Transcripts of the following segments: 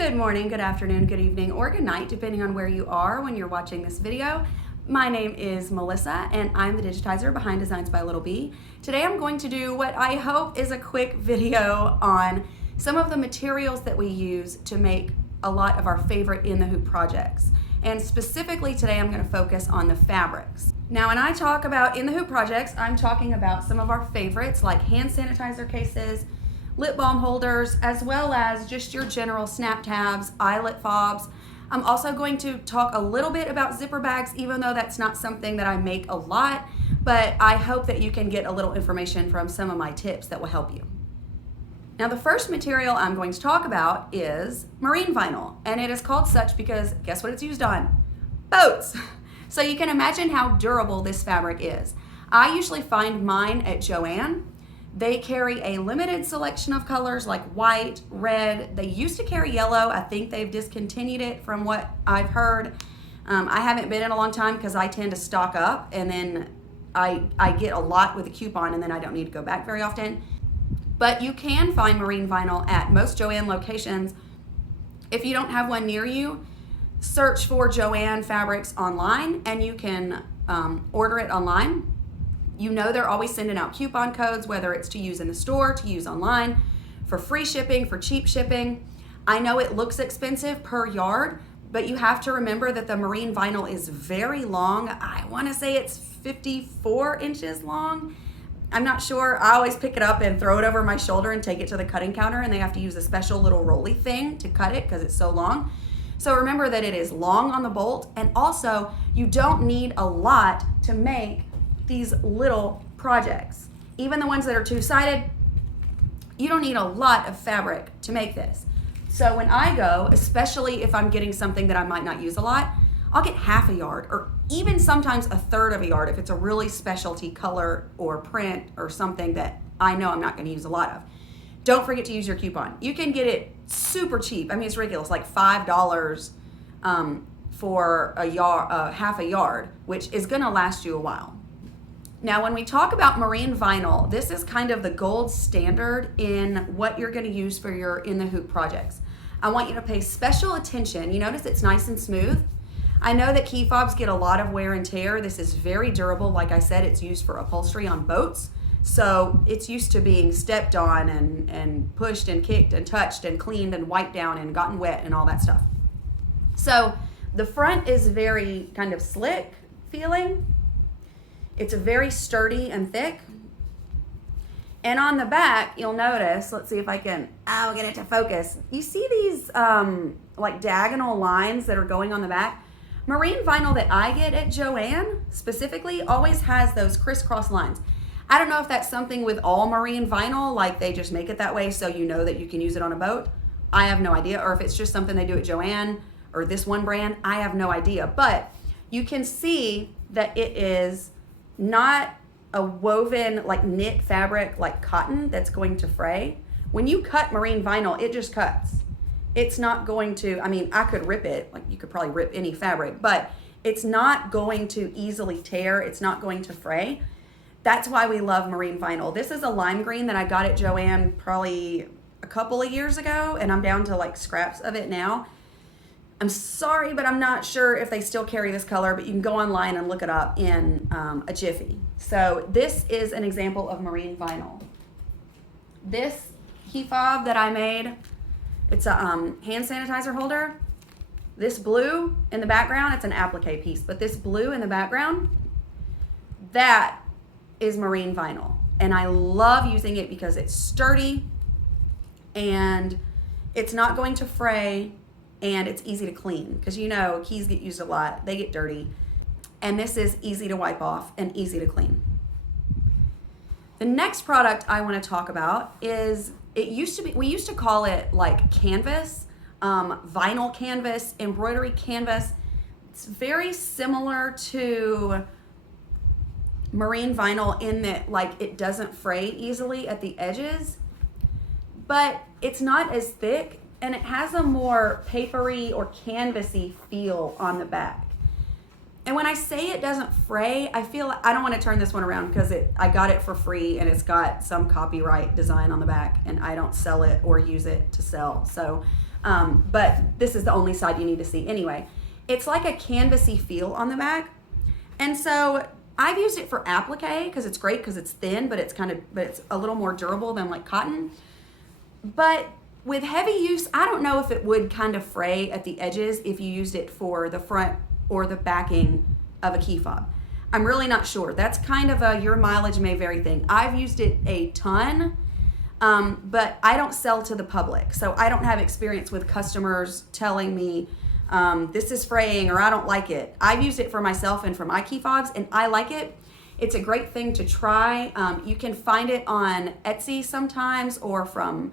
Good morning, good afternoon, good evening, or good night, depending on where you are when you're watching this video. My name is Melissa, and I'm the digitizer behind Designs by Little B. Today I'm going to do what I hope is a quick video on some of the materials that we use to make a lot of our favorite in the hoop projects. And specifically today I'm going to focus on the fabrics. Now when I talk about in the hoop projects, I'm talking about some of our favorites like hand sanitizer cases, lip balm holders, as well as just your general snap tabs, eyelet fobs. I'm also going to talk a little bit about zipper bags, even though that's not something that I make a lot, but I hope that you can get a little information from some of my tips that will help you. Now the first material I'm going to talk about is marine vinyl, and it is called such because guess what it's used on? Boats! So you can imagine how durable this fabric is. I usually find mine at Joann. They carry a limited selection of colors like white, red. They used to carry yellow. I think they've discontinued it from what I've heard. I haven't been in a long time because I tend to stock up and then I get a lot with a coupon and then I don't need to go back very often. But you can find marine vinyl at most Joann locations. If you don't have one near you, search for Joann fabrics online and you can order it online. You know they're always sending out coupon codes, whether it's to use in the store, to use online, for free shipping, for cheap shipping. I know it looks expensive per yard, but you have to remember that the marine vinyl is very long. I want to say it's 54 inches long. I'm not sure. I always pick it up and throw it over my shoulder and take it to the cutting counter, and they have to use a special little rolly thing to cut it because it's so long. So remember that it is long on the bolt, and also you don't need a lot to make these little projects. Even the ones that are two-sided, you don't need a lot of fabric to make this. So when I go, especially if I'm getting something that I might not use a lot, I'll get half a yard or even sometimes a third of a yard if it's a really specialty color or print or something that I know I'm not going to use a lot of. Don't forget to use your coupon. You can get it super cheap. I mean, it's ridiculous, like $5 for a yard, half a yard, which is going to last you a while. Now, when we talk about marine vinyl, this is kind of the gold standard in what you're going to use for your in the hoop projects. I want you to pay special attention. You notice it's nice and smooth. I know that key fobs get a lot of wear and tear. This is very durable. Like I said, it's used for upholstery on boats. So it's used to being stepped on and pushed and kicked and touched and cleaned and wiped down and gotten wet and all that stuff. So the front is very kind of slick feeling. It's very sturdy and thick. And on the back, you'll notice, let's see if I can, I'll get it to focus. You see these like diagonal lines that are going on the back? Marine vinyl that I get at Joann specifically always has those crisscross lines. I don't know if that's something with all marine vinyl, like they just make it that way so you know that you can use it on a boat. I have no idea. Or if it's just something they do at Joann or this one brand, I have no idea. But you can see that it is not a woven like knit fabric like cotton that's going to fray. When you cut marine vinyl, it just cuts. It's not going to, I mean, I could rip it, like you could probably rip any fabric, but it's not going to easily tear. It's not going to fray. That's why we love marine vinyl. This is a lime green that I got at Joann probably a couple of years ago, and I'm down to like scraps of it now. I'm sorry, but I'm not sure if they still carry this color, but you can go online and look it up in a jiffy. So this is an example of marine vinyl. This key fob that I made, it's a hand sanitizer holder. This blue in the background, it's an applique piece, but this blue in the background, that is marine vinyl. And I love using it because it's sturdy and it's not going to fray. And it's easy to clean because you know keys get used a lot, they get dirty, and this is easy to wipe off and easy to clean. The next product I want to talk about is, we used to call it like canvas, vinyl canvas, embroidery canvas. It's very similar to marine vinyl in that like it doesn't fray easily at the edges, but it's not as thick. And it has a more papery or canvasy feel on the back. And when I say it doesn't fray, I feel I don't want to turn this one around because I got it for free and it's got some copyright design on the back and I don't sell it or use it to sell. So but this is the only side you need to see anyway. It's like a canvasy feel on the back. And so I've used it for applique because it's great because it's thin, but it's a little more durable than like cotton. But with heavy use, I don't know if it would kind of fray at the edges if you used it for the front or the backing of a key fob. I'm really not sure. That's kind of a your mileage may vary thing. I've used it a ton, but I don't sell to the public. So I don't have experience with customers telling me this is fraying or I don't like it. I've used it for myself and for my key fobs, and I like it. It's a great thing to try. You can find it on Etsy sometimes or from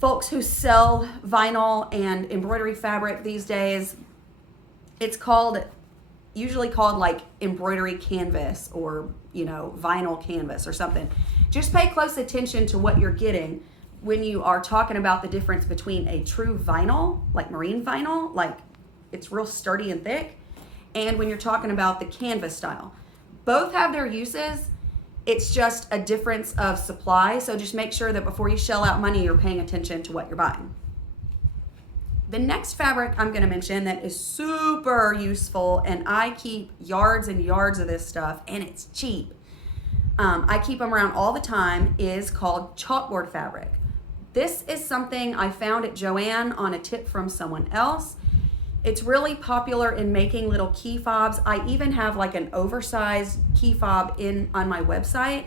folks who sell vinyl and embroidery fabric these days. It's usually called like embroidery canvas or, vinyl canvas or something. Just pay close attention to what you're getting when you are talking about the difference between a true vinyl, like marine vinyl, like it's real sturdy and thick, and when you're talking about the canvas style. Both have their uses. It's just a difference of supply. So just make sure that before you shell out money, you're paying attention to what you're buying. The next fabric I'm going to mention that is super useful, and I keep yards and yards of this stuff, and it's cheap. I keep them around all the time, is called chalkboard fabric. This is something I found at Joann on a tip from someone else. It's really popular in making little key fobs. I even have like an oversized key fob on my website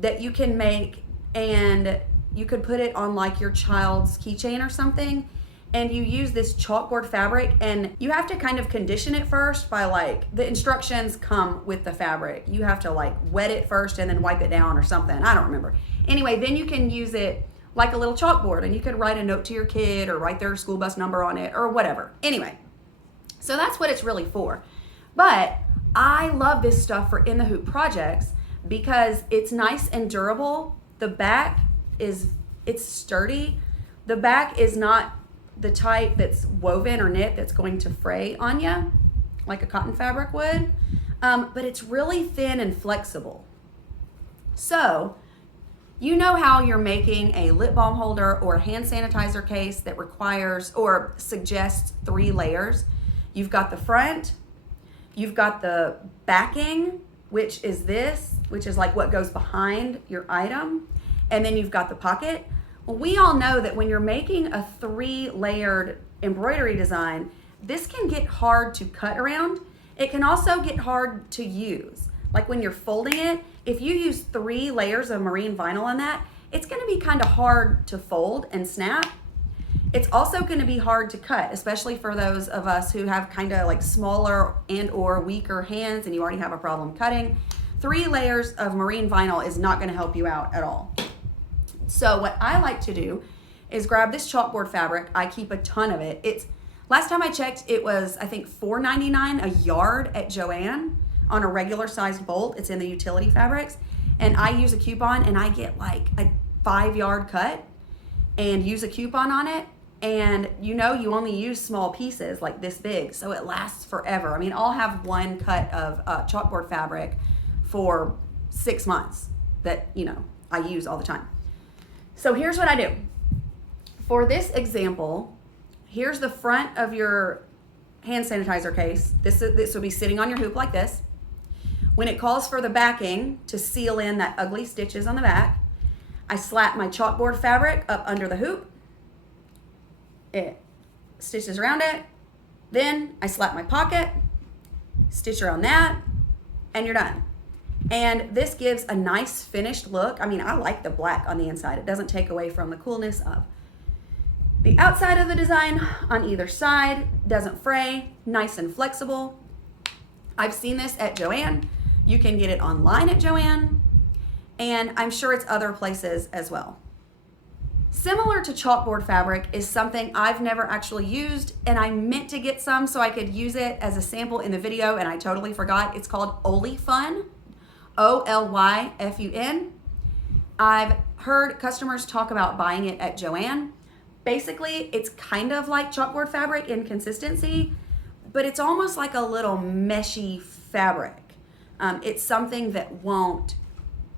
that you can make, and you could put it on like your child's keychain or something. And you use this chalkboard fabric, and you have to kind of condition it first by like, the instructions come with the fabric. You have to like wet it first and then wipe it down or something. I don't remember. Anyway, then you can use it like a little chalkboard, and you could write a note to your kid or write their school bus number on it or whatever. Anyway, so that's what it's really for. But I love this stuff for in the hoop projects because it's nice and durable. The back it's sturdy. The back is not the type that's woven or knit that's going to fray on you like a cotton fabric would, but it's really thin and flexible. So you know how you're making a lip balm holder or a hand sanitizer case that requires or suggests 3 layers. You've got the front, you've got the backing, which is like what goes behind your item, and then you've got the pocket. Well, we all know that when you're making a 3-layered embroidery design, this can get hard to cut around. It can also get hard to use. Like when you're folding it, if you use 3 layers of marine vinyl on that, it's gonna be kind of hard to fold and snap. It's also gonna be hard to cut, especially for those of us who have kind of like smaller and or weaker hands and you already have a problem cutting. 3 layers of marine vinyl is not gonna help you out at all. So what I like to do is grab this chalkboard fabric. I keep a ton of it. Last time I checked, it was I think $4.99 a yard at Joann on a regular sized bolt. It's in the utility fabrics, and I use a coupon and I get like a 5-yard cut and use a coupon on it. And you only use small pieces like this big, so it lasts forever. I mean, I'll have one cut of chalkboard fabric for 6 months that I use all the time. So here's what I do. For this example, here's the front of your hand sanitizer case. This will be sitting on your hoop like this. When it calls for the backing to seal in that ugly stitches on the back, I slap my chalkboard fabric up under the hoop. It stitches around it. Then I slap my pocket, stitch around that, and you're done. And this gives a nice finished look. I mean, I like the black on the inside. It doesn't take away from the coolness of the outside of the design on either side. Doesn't fray, nice and flexible. I've seen this at Joann. You can get it online at Joann, and I'm sure it's other places as well. Similar to chalkboard fabric is something I've never actually used, and I meant to get some so I could use it as a sample in the video, and I totally forgot. It's called Olyfun, Olyfun. I've heard customers talk about buying it at Joann. Basically, it's kind of like chalkboard fabric in consistency, but it's almost like a little meshy fabric. It's something that won't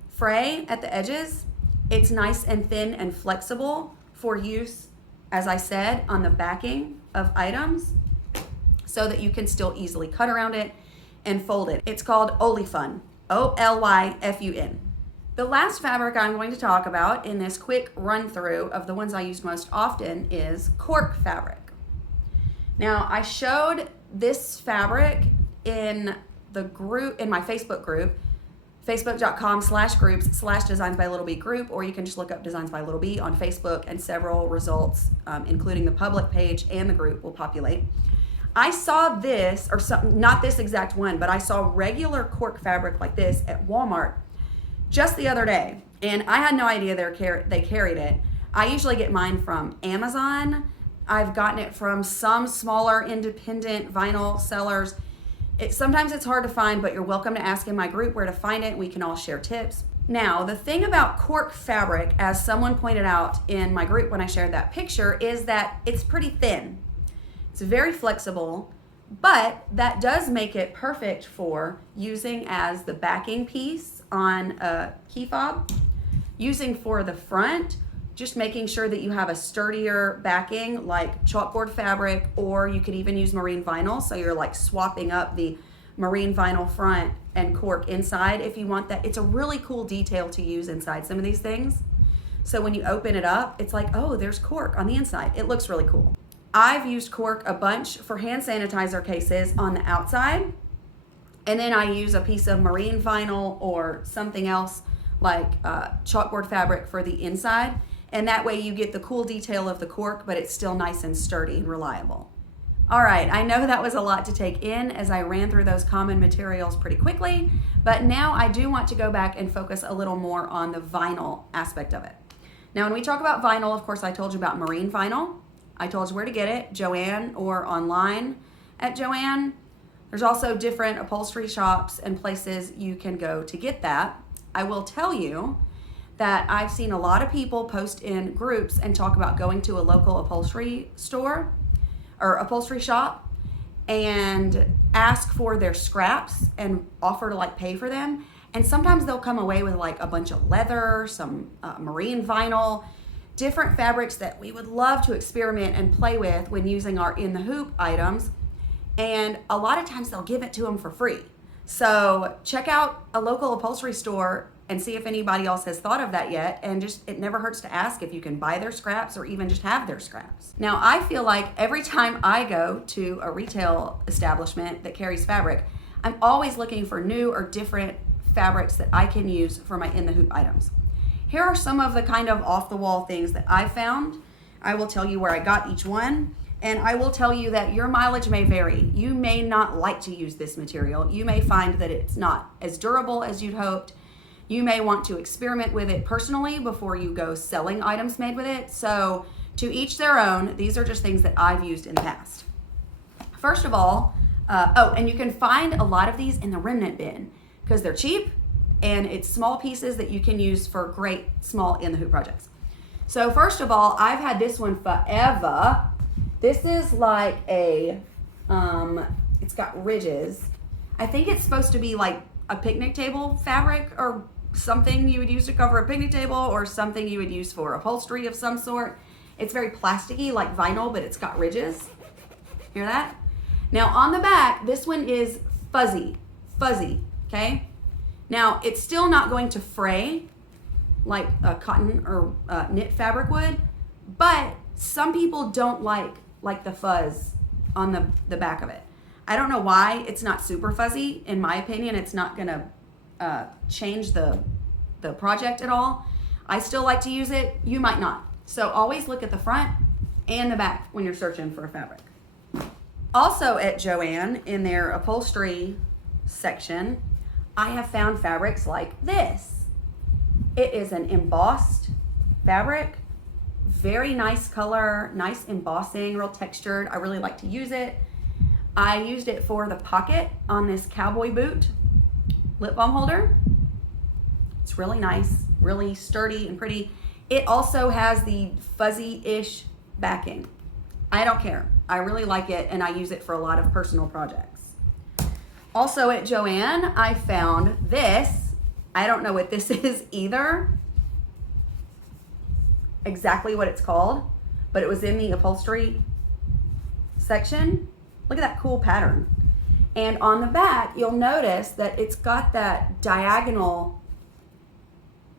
fray at the edges. It's nice and thin and flexible for use as I said, on the backing of items so that you can still easily cut around it and fold it. It's called Olyfun, O-L-Y-F-U-N. The last fabric I'm going to talk about in this quick run through of the ones I use most often is cork fabric. Now, I showed this fabric in the group, in my Facebook group, facebook.com/groups/Designs by Little B group, or you can just look up Designs by Little B on Facebook and several results, including the public page and the group, will populate. I saw this, or some, not this exact one, but I saw regular cork fabric like this at Walmart just the other day, and I had no idea they carried it. I usually get mine from Amazon. I've gotten it from some smaller independent vinyl sellers. Sometimes it's hard to find, but you're welcome to ask in my group where to find it. We can all share tips. Now, the thing about cork fabric, as someone pointed out in my group when I shared that picture, is that it's pretty thin. It's very flexible, but that does make it perfect for using as the backing piece on a key fob, using for the front, just making sure that you have a sturdier backing like chalkboard fabric, or you could even use marine vinyl. So you're like swapping up the marine vinyl front and cork inside if you want that. It's a really cool detail to use inside some of these things. So when you open it up, it's like, oh, there's cork on the inside. It looks really cool. I've used cork a bunch for hand sanitizer cases on the outside. And then I use a piece of marine vinyl or something else like chalkboard fabric for the inside. And that way you get the cool detail of the cork, but it's still nice and sturdy and reliable. All right, I know that was a lot to take in as I ran through those common materials pretty quickly, but now I do want to go back and focus a little more on the vinyl aspect of it. Now, when we talk about vinyl, of course, I told you about marine vinyl. I told you where to get it, Joann or online at Joann. There's also different upholstery shops and places you can go to get that. I will tell you that I've seen a lot of people post in groups and talk about going to a local upholstery store or upholstery shop and ask for their scraps and offer to like pay for them. And sometimes they'll come away with like a bunch of leather, some marine vinyl, different fabrics that we would love to experiment and play with when using our in the hoop items. And a lot of times they'll give it to them for free. So check out a local upholstery store and see if anybody else has thought of that yet. And just, it never hurts to ask if you can buy their scraps or even just have their scraps. Now, I feel like every time I go to a retail establishment that carries fabric, I'm always looking for new or different fabrics that I can use for my in the hoop items. Here are some of the kind of off the wall things that I found. I will tell you where I got each one. And I will tell you that your mileage may vary. You may not like to use this material. You may find that it's not as durable as you'd hoped. You may want to experiment with it personally before you go selling items made with it. So to each their own, these are just things that I've used in the past. First of all, and you can find a lot of these in the remnant bin because they're cheap and it's small pieces that you can use for great small in the hoop projects. So first of all, I've had this one forever. This is like a, it's got ridges. I think it's supposed to be like a picnic table fabric or something you would use to cover a picnic table or something you would use for upholstery of some sort. It's very plasticky like vinyl, but it's got ridges. Hear that? Now on the back, this one is fuzzy, okay? Now it's still not going to fray like a cotton or knit fabric would, but some people don't like the fuzz on the back of it. I don't know why it's not super fuzzy. In my opinion, it's not gonna change the project at all. I still like to use it, you might not. So always look at the front and the back when you're searching for a fabric. Also at Joann, in their upholstery section, I have found fabrics like this. It is an embossed fabric, very nice color, nice embossing, real textured. I really like to use it. I used it for the pocket on this cowboy boot lip balm holder. It's really nice, really sturdy and pretty. It also has the fuzzy-ish backing. I don't care. I really like it and I use it for a lot of personal projects. Also at Joann, I found this. I don't know what this is either, exactly what it's called, but it was in the upholstery section. Look at that cool pattern. And on the back, you'll notice that it's got that diagonal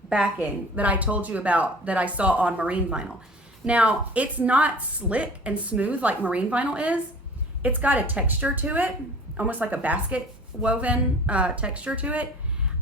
backing that I told you about that I saw on marine vinyl. Now, it's not slick and smooth like marine vinyl is. It's got a texture to it, almost like a basket woven texture to it.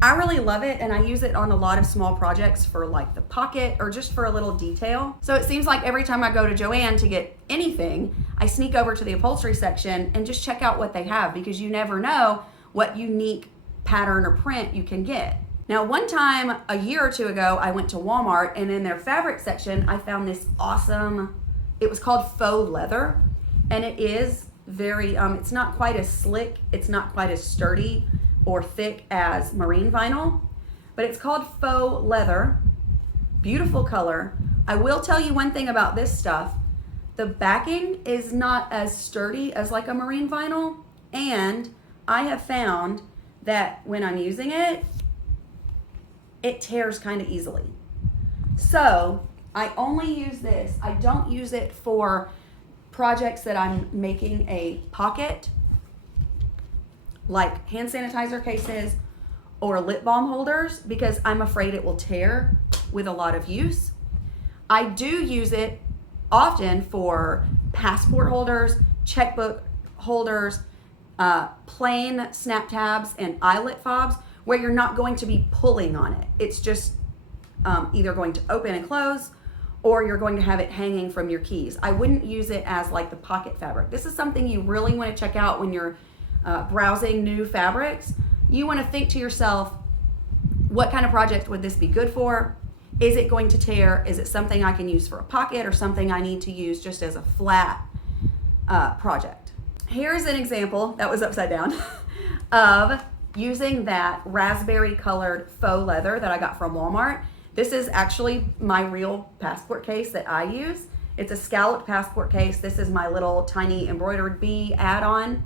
I really love it, and I use it on a lot of small projects for like the pocket or just for a little detail. So it seems like every time I go to Joann to get anything, I sneak over to the upholstery section and just check out what they have, because you never know what unique pattern or print you can get. Now, one time a year or two ago, I went to Walmart, and in their fabric section, I found this awesome, it was called faux leather, and it is very, it's not quite as slick, it's not quite as sturdy or thick as marine vinyl, but it's called faux leather. Beautiful color. I will tell you one thing about this stuff. The backing is not as sturdy as like a marine vinyl, and I have found that when I'm using it, it tears kind of easily. So I only use this. I don't use it for projects that I'm making a pocket, like hand sanitizer cases or lip balm holders, because I'm afraid it will tear with a lot of use. I do use it often for passport holders, checkbook holders, plain snap tabs and eyelet fobs, where you're not going to be pulling on it. It's just either going to open and close, or you're going to have it hanging from your keys. I wouldn't use it as like the pocket fabric. This is something you really want to check out when you're browsing new fabrics. You want to think to yourself, what kind of project would this be good for? Is it going to tear? Is it something I can use for a pocket, or something I need to use just as a flat project? Here's an example that was upside down of using that raspberry colored faux leather that I got from Walmart. This is actually my real passport case that I use. It's a scalloped passport case. This is my little tiny embroidered bee add-on.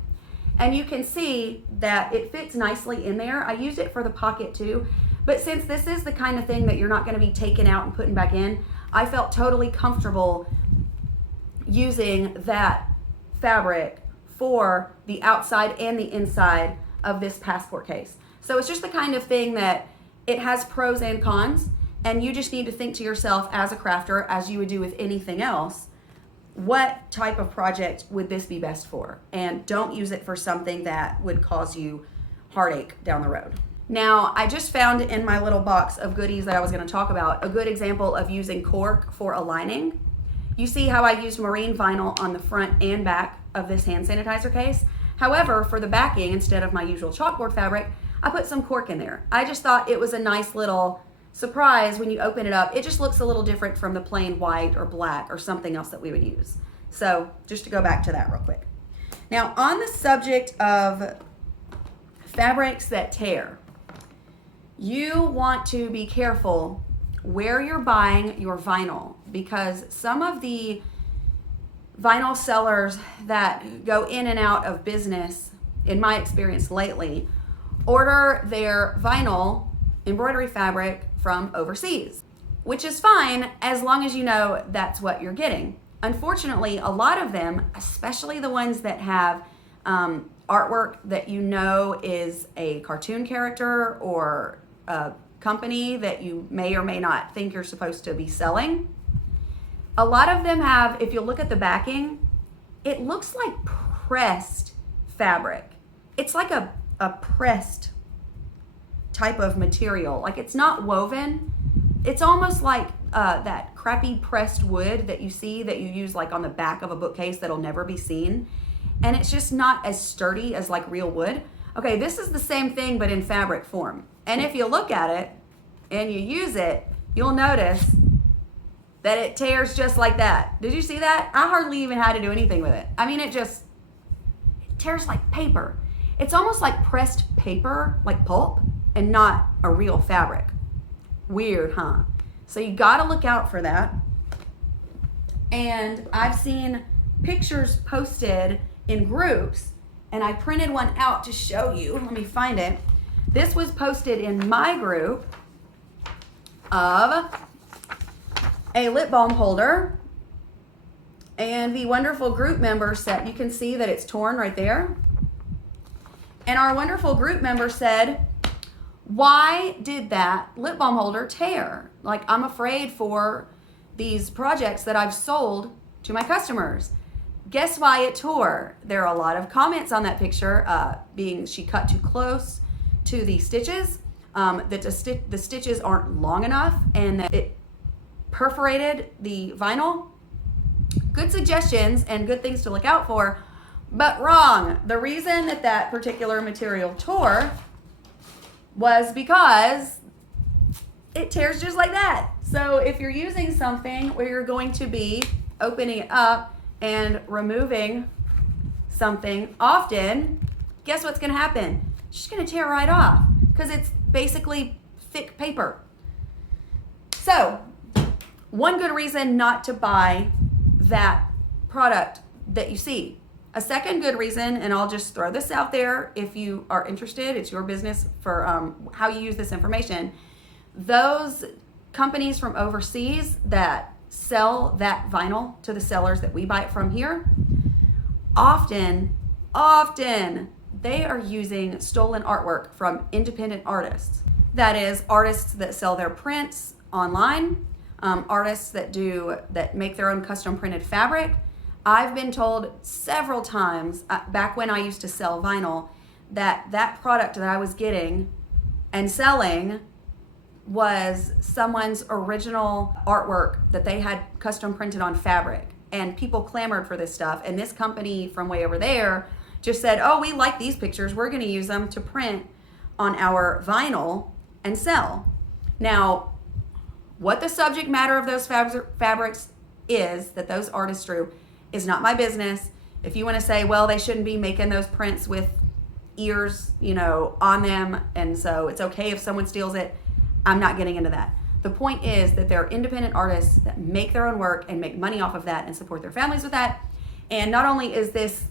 And you can see that it fits nicely in there. I use it for the pocket too, but since this is the kind of thing that you're not gonna be taking out and putting back in, I felt totally comfortable using that fabric for the outside and the inside of this passport case. So it's just the kind of thing that it has pros and cons, and you just need to think to yourself as a crafter, as you would do with anything else, what type of project would this be best for? And don't use it for something that would cause you heartache down the road. Now, I just found in my little box of goodies that I was going to talk about a good example of using cork for a lining. You see how I used marine vinyl on the front and back of this hand sanitizer case. However, for the backing, instead of my usual chalkboard fabric, I put some cork in there. I just thought it was a nice little surprise when you open it up. It just looks a little different from the plain white or black or something else that we would use. So just to go back to that real quick. Now, on the subject of fabrics that tear, you want to be careful where you're buying your vinyl, because some of the vinyl sellers that go in and out of business, in my experience lately, order their vinyl embroidery fabric from overseas, which is fine as long as you know that's what you're getting. Unfortunately, a lot of them, especially the ones that have artwork that you know is a cartoon character or a company that you may or may not think you're supposed to be selling, a lot of them have, if you look at the backing, it looks like pressed fabric. It's like a pressed type of material. Like, it's not woven. It's almost like that crappy pressed wood that you see that you use like on the back of a bookcase that'll never be seen. And it's just not as sturdy as like real wood. Okay, this is the same thing but in fabric form. And if you look at it and you use it, you'll notice that it tears just like that. Did you see that? I hardly even had to do anything with it. I mean, it tears like paper. It's almost like pressed paper, like pulp, and not a real fabric. Weird, huh? So you gotta look out for that. And I've seen pictures posted in groups, and I printed one out to show you. Let me find it. This was posted in my group of a lip balm holder And the wonderful group member said, you can see that it's torn right there. And our wonderful group member said, why did that lip balm holder tear? Like, I'm afraid for these projects that I've sold to my customers. Guess why it tore? There are a lot of comments on that picture, being she cut too close to the stitches, that the stitches aren't long enough, and that it perforated the vinyl. Good suggestions and good things to look out for, but wrong. The reason that that particular material tore was because it tears just like that. So if you're using something where you're going to be opening it up and removing something often, guess what's going to happen? It's just going to tear right off because it's basically thick paper. So one good reason not to buy that product that you see. A second good reason, and I'll just throw this out there if you are interested, it's your business for how you use this information. Those companies from overseas that sell that vinyl to the sellers that we buy it from here, often they are using stolen artwork from independent artists. That is, artists that sell their prints online, artists that make their own custom printed fabric. I've been told several times back when I used to sell vinyl that product that I was getting and selling was someone's original artwork that they had custom printed on fabric, and people clamored for this stuff, and this company from way over there just said, oh, we like these pictures, we're going to use them to print on our vinyl and sell. Now, what the subject matter of those fabrics is that those artists drew is not my business. If you want to say, well, they shouldn't be making those prints with ears, on them, and so it's okay if someone steals it, I'm not getting into that. The point is that they're independent artists that make their own work and make money off of that and support their families with that. And not only is this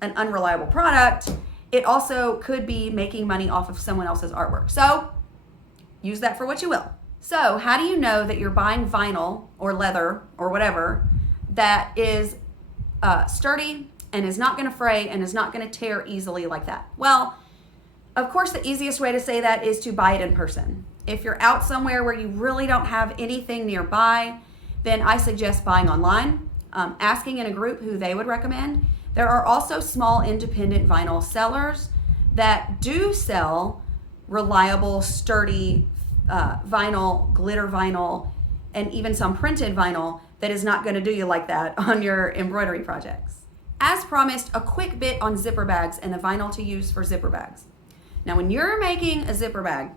an unreliable product, it also could be making money off of someone else's artwork. So use that for what you will. So how do you know that you're buying vinyl or leather or whatever that is sturdy and is not going to fray and is not going to tear easily like that? Well, of course, the easiest way to say that is to buy it in person. If you're out somewhere where you really don't have anything nearby, then I suggest buying online, asking in a group who they would recommend. There are also small independent vinyl sellers that do sell reliable, sturdy vinyl, glitter vinyl, and even some printed vinyl that is not going to do you like that on your embroidery projects. As promised, a quick bit on zipper bags and the vinyl to use for zipper bags. Now, when you're making a zipper bag,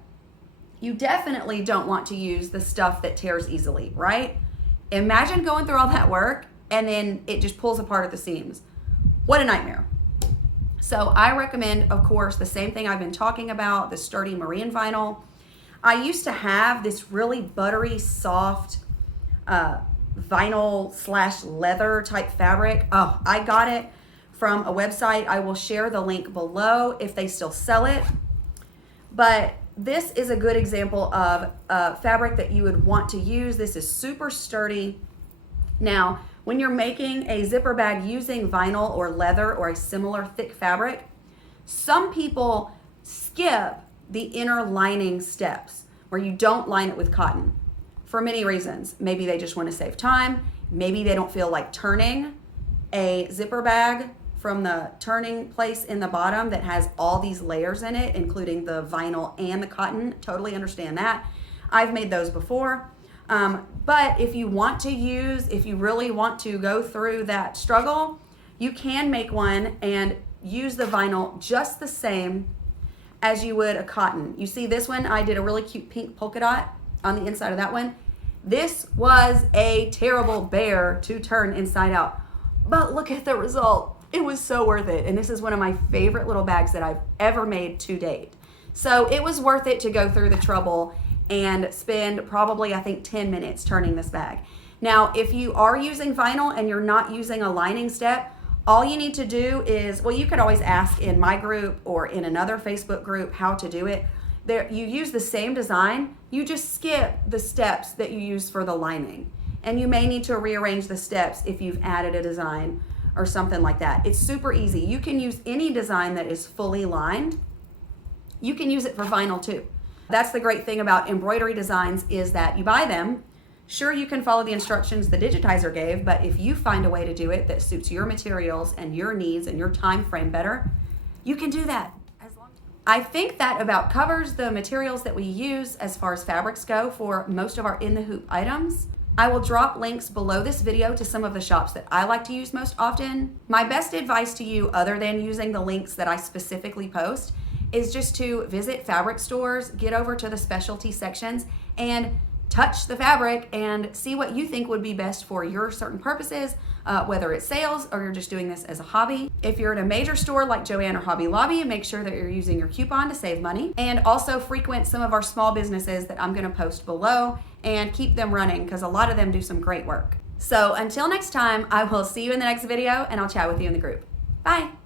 you definitely don't want to use the stuff that tears easily, right? Imagine going through all that work and then it just pulls apart at the seams. What a nightmare. So I recommend, of course, the same thing I've been talking about, the sturdy marine vinyl. I used to have this really buttery, soft vinyl / leather type fabric. Oh, I got it from a website. I will share the link below if they still sell it. But this is a good example of a fabric that you would want to use. This is super sturdy. Now, when you're making a zipper bag using vinyl or leather or a similar thick fabric, some people skip the inner lining steps where you don't line it with cotton for many reasons. Maybe they just want to save time. Maybe they don't feel like turning a zipper bag from the turning place in the bottom that has all these layers in it, including the vinyl and the cotton. Totally understand that. I've made those before. But if you really want to go through that struggle, you can make one and use the vinyl just the same as you would a cotton. You see this one, I did a really cute pink polka dot on the inside of that one. This was a terrible bear to turn inside out, but look at the result. It was so worth it. And this is one of my favorite little bags that I've ever made to date. So it was worth it to go through the trouble and spend probably, I think, 10 minutes turning this bag. Now, if you are using vinyl and you're not using a lining step, all you need to do is, well, you could always ask in my group or in another Facebook group how to do it. There, you use the same design, you just skip the steps that you use for the lining. and you may need to rearrange the steps if you've added a design or something like that. It's super easy. You can use any design that is fully lined. You can use it for vinyl too. That's the great thing about embroidery designs, is that you buy them. Sure, you can follow the instructions the digitizer gave, but if you find a way to do it that suits your materials and your needs and your time frame better, you can do that. I think that about covers the materials that we use as far as fabrics go for most of our in the hoop items. I will drop links below this video to some of the shops that I like to use most often. My best advice to you, other than using the links that I specifically post, is just to visit fabric stores, get over to the specialty sections, and touch the fabric and see what you think would be best for your certain purposes, whether it's sales or you're just doing this as a hobby. If you're at a major store like Joann or Hobby Lobby, make sure that you're using your coupon to save money, and also frequent some of our small businesses that I'm going to post below and keep them running, because a lot of them do some great work. So until next time, I will see you in the next video, and I'll chat with you in the group. Bye.